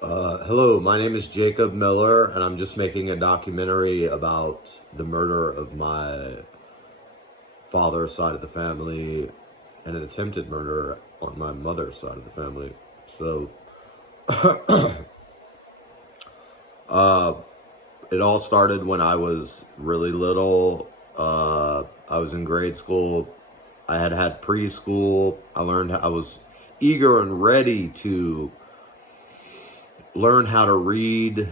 Hello, my name is Jacob Miller, and I'm just making a documentary about the murder of my father's side of the family and an attempted murder on my mother's side of the family. So, uh, it all started when I was really little. I was in grade school. I had preschool. I was eager and ready to learn how to read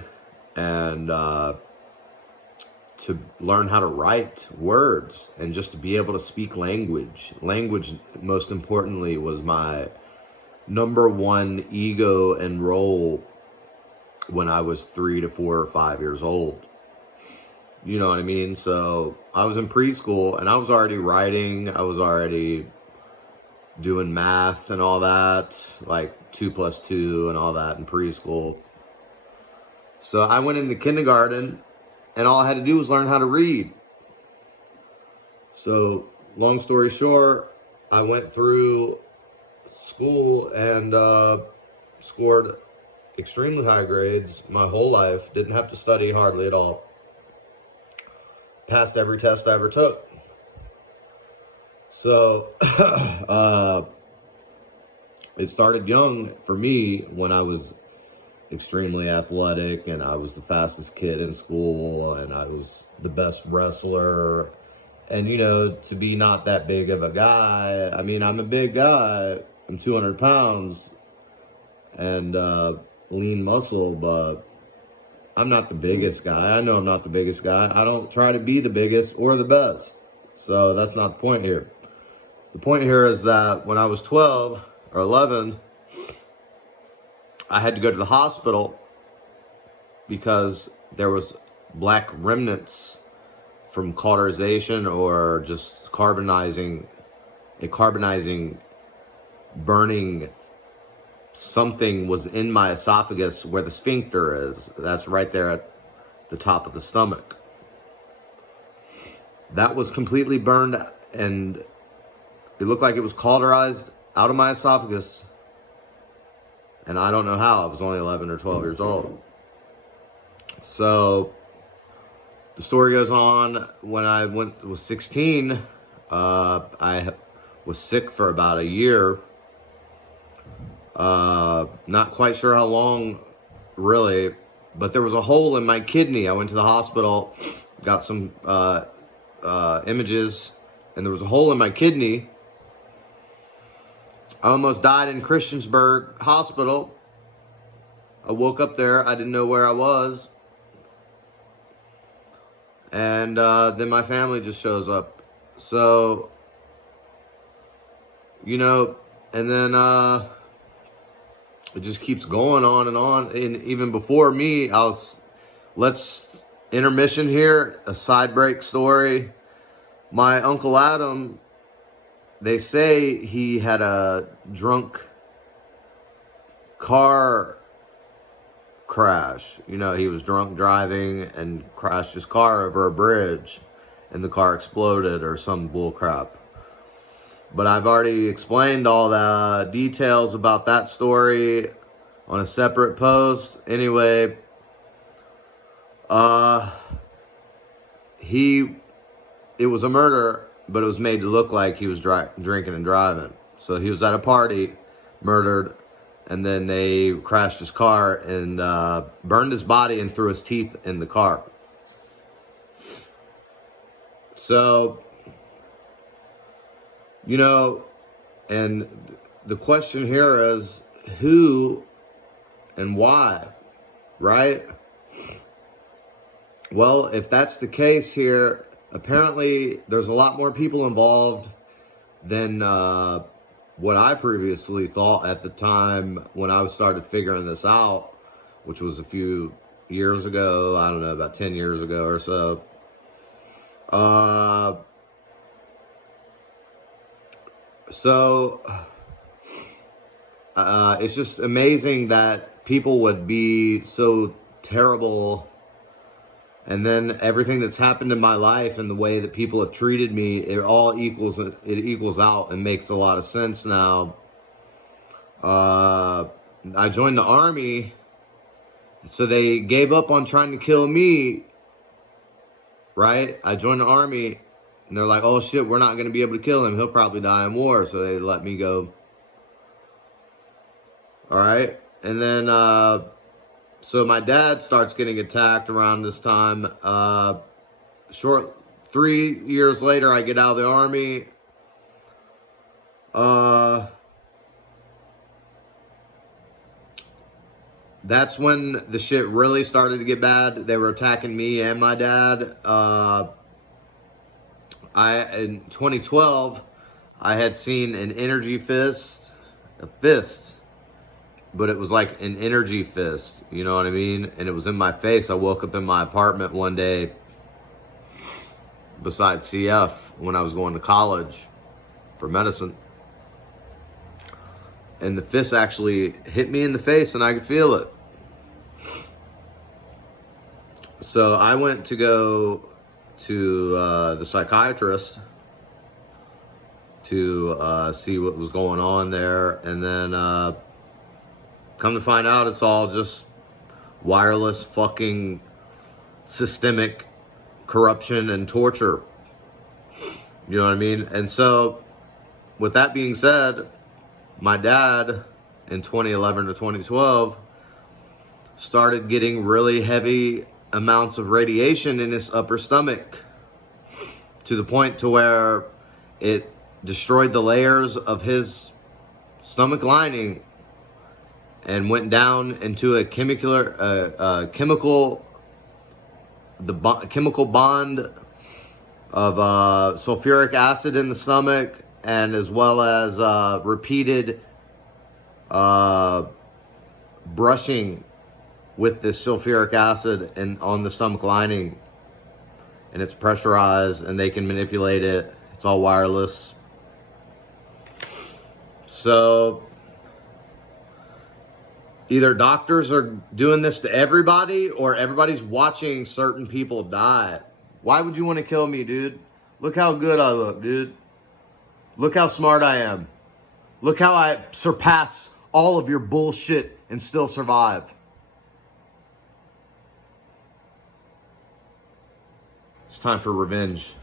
and to learn how to write words and just to be able to speak language. Language, most importantly, was my number one ego and role when I was 3 to 4 or 5 years old. You know what I mean? So I was in preschool and I was already writing. I was already doing math and all that, like 2 plus 2 and all that in preschool. So I went into kindergarten and all I had to do was learn how to read. So long story short, I went through school and scored extremely high grades my whole life. Didn't have to study hardly at all. Passed every test I ever took. So it started young for me when I was extremely athletic and I was the fastest kid in school and I was the best wrestler. And, you know, to be not that big of a guy, I mean, I'm a big guy. I'm 200 pounds and lean muscle, but I'm not the biggest guy. I know I'm not the biggest guy. I don't try to be the biggest or the best. So that's not the point here. The point here is that when I was 12 or 11, I had to go to the hospital because there was black remnants from cauterization or just carbonizing, burning. Something was in my esophagus where the sphincter is. That's right there at the top of the stomach. That was completely burned and it looked like it was cauterized out of my esophagus. And I don't know how. I was only 11 or 12 years old. So the story goes on. When I was 16, I was sick for about a year. Not quite sure how long, really, but there was a hole in my kidney. I went to the hospital, got some images, and there was a hole in my kidney. I almost died in Christiansburg Hospital. I woke up there. I didn't know where I was. And then my family just shows up. So, you know, and then it just keeps going on and on. And even before me, let's intermission here, a side break story. My Uncle Adam, they say he had a drunk car crash. You know, he was drunk driving and crashed his car over a bridge and the car exploded or some bull crap. But I've already explained all the details about that story on a separate post. Anyway, it was a murder, but it was made to look like he was drinking and driving. So he was at a party, murdered, and then they crashed his car and burned his body and threw his teeth in the car. So, you know, and the question here is who and why, right? Well, if that's the case here, apparently there's a lot more people involved than what I previously thought at the time when I started figuring this out, which was a few years ago. I don't know, about 10 years ago or so. It's just amazing that people would be so terrible. And then everything that's happened in my life and the way that people have treated me, it equals out and makes a lot of sense now. I joined the Army So they gave up on trying to kill me, right? I joined the army, and they're like, oh shit, we're not going to be able to kill him. He'll probably die in war. So they let me go. All right. And then, so my dad starts getting attacked around this time. 3 years later, I get out of the army. That's when the shit really started to get bad. They were attacking me and my dad. In 2012, I had seen an energy fist, a fist, but it was like an energy fist, you know what I mean? And it was in my face. I woke up in my apartment one day beside CF when I was going to college for medicine. And the fist actually hit me in the face and I could feel it. So I went to go to the psychiatrist to see what was going on there. And then come to find out it's all just wireless fucking systemic corruption and torture. You know what I mean? And so with that being said, my dad in 2011 to 2012 started getting really heavy amounts of radiation in his upper stomach to the point to where it destroyed the layers of his stomach lining and went down into a chemical bond of sulfuric acid in the stomach, and as well as repeated brushing with this sulfuric acid and on the stomach lining, and it's pressurized and they can manipulate it. It's all wireless. So either doctors are doing this to everybody or everybody's watching certain people die. Why would you want to kill me, dude? Look how good I look, dude. Look how smart I am. Look how I surpass all of your bullshit and still survive. It's time for revenge.